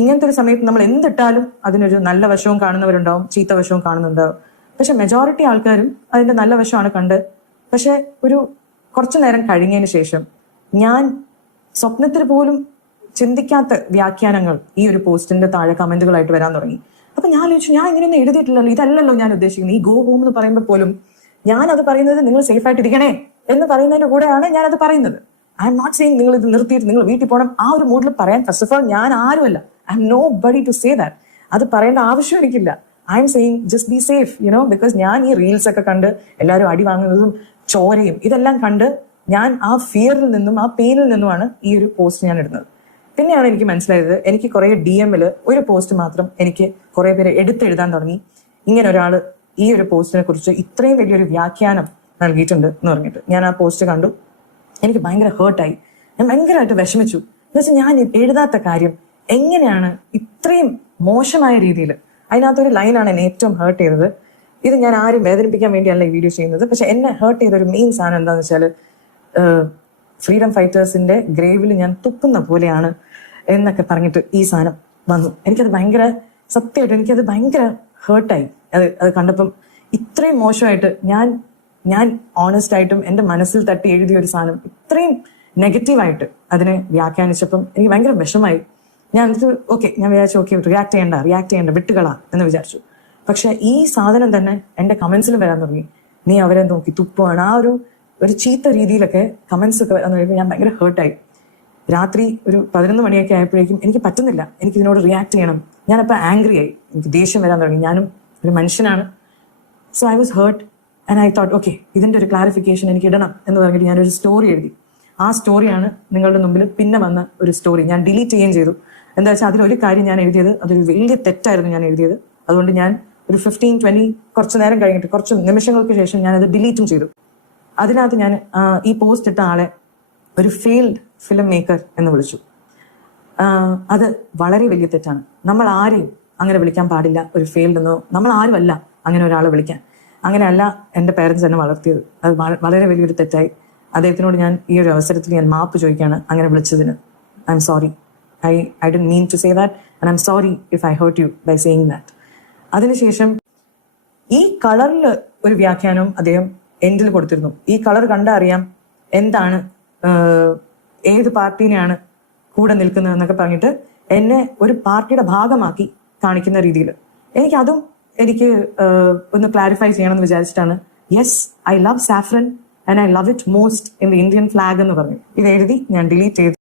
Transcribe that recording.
ഇങ്ങനത്തെ ഒരു സമയത്ത് നമ്മൾ എന്തിട്ടാലും അതിനൊരു നല്ല വശവും കാണുന്നവരുണ്ടാവും, ചീത്ത വശവും കാണുന്നുണ്ടാവും. പക്ഷെ മെജോറിറ്റി ആൾക്കാരും അതിന്റെ നല്ല വശമാണ് കണ്ട്. പക്ഷെ ഒരു കുറച്ചു നേരം കഴിഞ്ഞതിന് ശേഷം ഞാൻ സ്വപ്നത്തിൽ പോലും ചിന്തിക്കാത്ത വ്യാഖ്യാനങ്ങൾ ഈ ഒരു പോസ്റ്റിന്റെ താഴെ കമന്റുകളായിട്ട് വരാൻ തുടങ്ങി. അപ്പൊ ഞാൻ ചോദിച്ചു, ഞാൻ ഇങ്ങനെയൊന്നും എഴുതിയിട്ടില്ലല്ലോ, ഇതല്ലല്ലോ ഞാൻ ഉദ്ദേശിക്കുന്നത്. ഈ ഗോ ഹോം എന്ന് പറയുമ്പോൾ പോലും ഞാനത് പറയുന്നത് നിങ്ങൾ സേഫ് ആയിട്ട് ഇരിക്കണേ എന്ന് പറയുന്നതിന്റെ കൂടെയാണ് ഞാനത് പറയുന്നത്. ഐ എം നോട്ട് സെയിങ് നിങ്ങൾ ഇത് നിർത്തിയിട്ട് നിങ്ങൾ വീട്ടിൽ പോകണം ആ ഒരു മൂഡിൽ പറയാൻ. ഫസ്റ്റ് ഓഫ് ഓൾ ഞാൻ ആരുമല്ല, I'm nobody to say that. അത് പറയേണ്ട ആവശ്യം എനിക്കില്ല. I'm saying just be safe, because ഞാൻ ഈ റീൽസ് ഒക്കെ കണ്ട് എല്ലാവരും അടി വാങ്ങുന്നതും ചോരയും ഇതെല്ലാം കണ്ട് ഞാൻ ആ ഫിയറിൽ നിന്നും ആ പെയിനിൽ നിന്നുമാണ് ഈ ഒരു പോസ്റ്റ് ഞാൻ ഇടുന്നത്. പിന്നെയാണ് എനിക്ക് മനസ്സിലായത്, എനിക്ക് കുറെ DM-ൽ ഒരു പോസ്റ്റ് മാത്രം എനിക്ക് കുറെ പേര് എടുത്തെഴുതാൻ തുടങ്ങി. ഇങ്ങനെ ഒരാൾ ഈ ഒരു പോസ്റ്റിനെ കുറിച്ച് ഇത്രയും വലിയൊരു വ്യാഖ്യാനം നൽകിയിട്ടുണ്ട് എന്ന് പറഞ്ഞിട്ട്. ഞാൻ ആ പോസ്റ്റ് കണ്ടു, എനിക്ക് ഭയങ്കര ഹേർട്ടായി. ഞാൻ ഭയങ്കരമായിട്ട് വിഷമിച്ചു. എന്നുവെച്ചാൽ ഞാൻ എഴുതാത്ത കാര്യം എങ്ങനെയാണ് ഇത്രയും മോശമായ രീതിയിൽ. അതിനകത്തൊരു ലൈനാണ് എന്നെ ഏറ്റവും ഹേർട്ട് ചെയ്തത്. ഇത് ഞാൻ ആരും വേദനിപ്പിക്കാൻ വേണ്ടിയല്ല ഈ വീഡിയോ ചെയ്യുന്നത്, പക്ഷെ എന്നെ ഹേർട്ട് ചെയ്ത ഒരു മെയിൻ സാധനം എന്താണെന്ന് വെച്ചാൽ, ഫ്രീഡം ഫൈറ്റേഴ്സിന്റെ ഗ്രേവിൽ ഞാൻ തുപ്പുന്ന പോലെയാണ് എന്നൊക്കെ പറഞ്ഞിട്ട് ഈ സാധനം വന്നു. എനിക്കത് ഭയങ്കര, സത്യമായിട്ട് എനിക്കത് ഭയങ്കര ഹേർട്ടായി. അത് കണ്ടപ്പം ഇത്രയും മോശമായിട്ട് ഞാൻ ഓണസ്റ്റ് ആയിട്ടും എൻ്റെ മനസ്സിൽ തട്ടി എഴുതിയ ഒരു സാധനം ഇത്രയും നെഗറ്റീവായിട്ട് അതിനെ വ്യാഖ്യാനിച്ചപ്പം എനിക്ക് ഭയങ്കര വിഷമായി. ഞാൻ വിചാരിച്ചു ഓക്കെ റിയാക്ട് ചെയ്യണ്ട വിട്ടുകളാ എന്ന് വിചാരിച്ചു. പക്ഷെ ഈ സാധനം തന്നെ എൻ്റെ കമന്റ്സിൽ വരാൻ തുടങ്ങി. നീ അവരെ നോക്കി തുപ്പുവാണ്, ആ ഒരു ചീത്ത രീതിയിലൊക്കെ കമന്റ്സ് ഒക്കെ വരാൻ തുടങ്ങി. ഞാൻ ഭയങ്കര ഹേർട്ടായി. രാത്രി ഒരു 11 മണിയൊക്കെ ആയപ്പോഴേക്കും എനിക്ക് പറ്റുന്നില്ല, എനിക്ക് ഇതിനോട് റിയാക്ട് ചെയ്യണം. ഞാനപ്പോൾ ആംഗ്രി ആയി, എനിക്ക് ദേഷ്യം വരാൻ തുടങ്ങി. ഞാനും ഒരു മനുഷ്യനാണ്. So I was hurt and I thought okay ഇതിന്റെ ഒരു ക്ലാരിഫിക്കേഷൻ എനിക്ക് ഇടണം എന്ന് പറഞ്ഞിട്ട് ഞാനൊരു സ്റ്റോറി എഴുതി. ആ സ്റ്റോറിയാണ് നിങ്ങളുടെ മുമ്പിൽ പിന്നെ വന്ന ഒരു സ്റ്റോറി. ഞാൻ ഡിലീറ്റ് ചെയ്യുകയും ചെയ്തു. എന്താ വെച്ചാൽ അതിലൊരു കാര്യം ഞാൻ എഴുതിയത് അതൊരു വലിയ തെറ്റായിരുന്നു ഞാൻ എഴുതിയത്. അതുകൊണ്ട് ഞാൻ ഒരു 15-20 കുറച്ച് നേരം കഴിഞ്ഞിട്ട് കുറച്ച് നിമിഷങ്ങൾക്ക് ശേഷം ഞാനത് ഡിലീറ്റും ചെയ്തു. അതിനകത്ത് ഞാൻ ഈ പോസ്റ്റ് ഇട്ട ആളെ ഒരു ഫെയിൽഡ് ഫിലിം മേക്കർ എന്ന് വിളിച്ചു. അത് വളരെ വലിയ തെറ്റാണ്. നമ്മൾ ആരെയും അങ്ങനെ വിളിക്കാൻ പാടില്ല ഒരു ഫെയിൽഡ് എന്നോ. നമ്മൾ ആരുമല്ല അങ്ങനെ ഒരാളെ വിളിക്കാൻ. അങ്ങനെയല്ല എൻ്റെ പേരൻസ് എന്നെ വളർത്തിയത്. അത് വളരെ വലിയൊരു തെറ്റായി. അദ്ദേഹത്തിനോട് ഞാൻ ഈ ഒരു അവസരത്തിൽ ഞാൻ മാപ്പ് ചോദിക്കുകയാണ് അങ്ങനെ വിളിച്ചതിന്. I am sorry. I didn't mean to say that and I'm sorry if I hurt you by saying that. അതിനുശേഷം ഈ കളറിൽ ഒരു വ്യാഖ്യാനം അദ്ദേഹം എൻഡിൽ കൊടുത്തിരുന്നു. ഈ കളർ കണ്ടാൽ അറിയാം എന്താണ്, ഏത് പാർട്ടീനെയാണ് കൂടെ നിൽക്കുന്നത് എന്നൊക്കെ പറഞ്ഞിട്ട് എന്നെ ഒരു പാർട്ടിയുടെ ഭാഗമാക്കി കാണിക്കുന്ന രീതിയിൽ എനിക്ക് ഒന്ന് ക്ലാരിഫൈ ചെയ്യണമെന്ന് വിചാരിച്ചിട്ടാണ് yes I love saffron and I love it most in the Indian flag എന്ന് പറഞ്ഞു ഇത് എഴുതി ഞാൻ ഡിലീറ്റ് ചെയ്തു.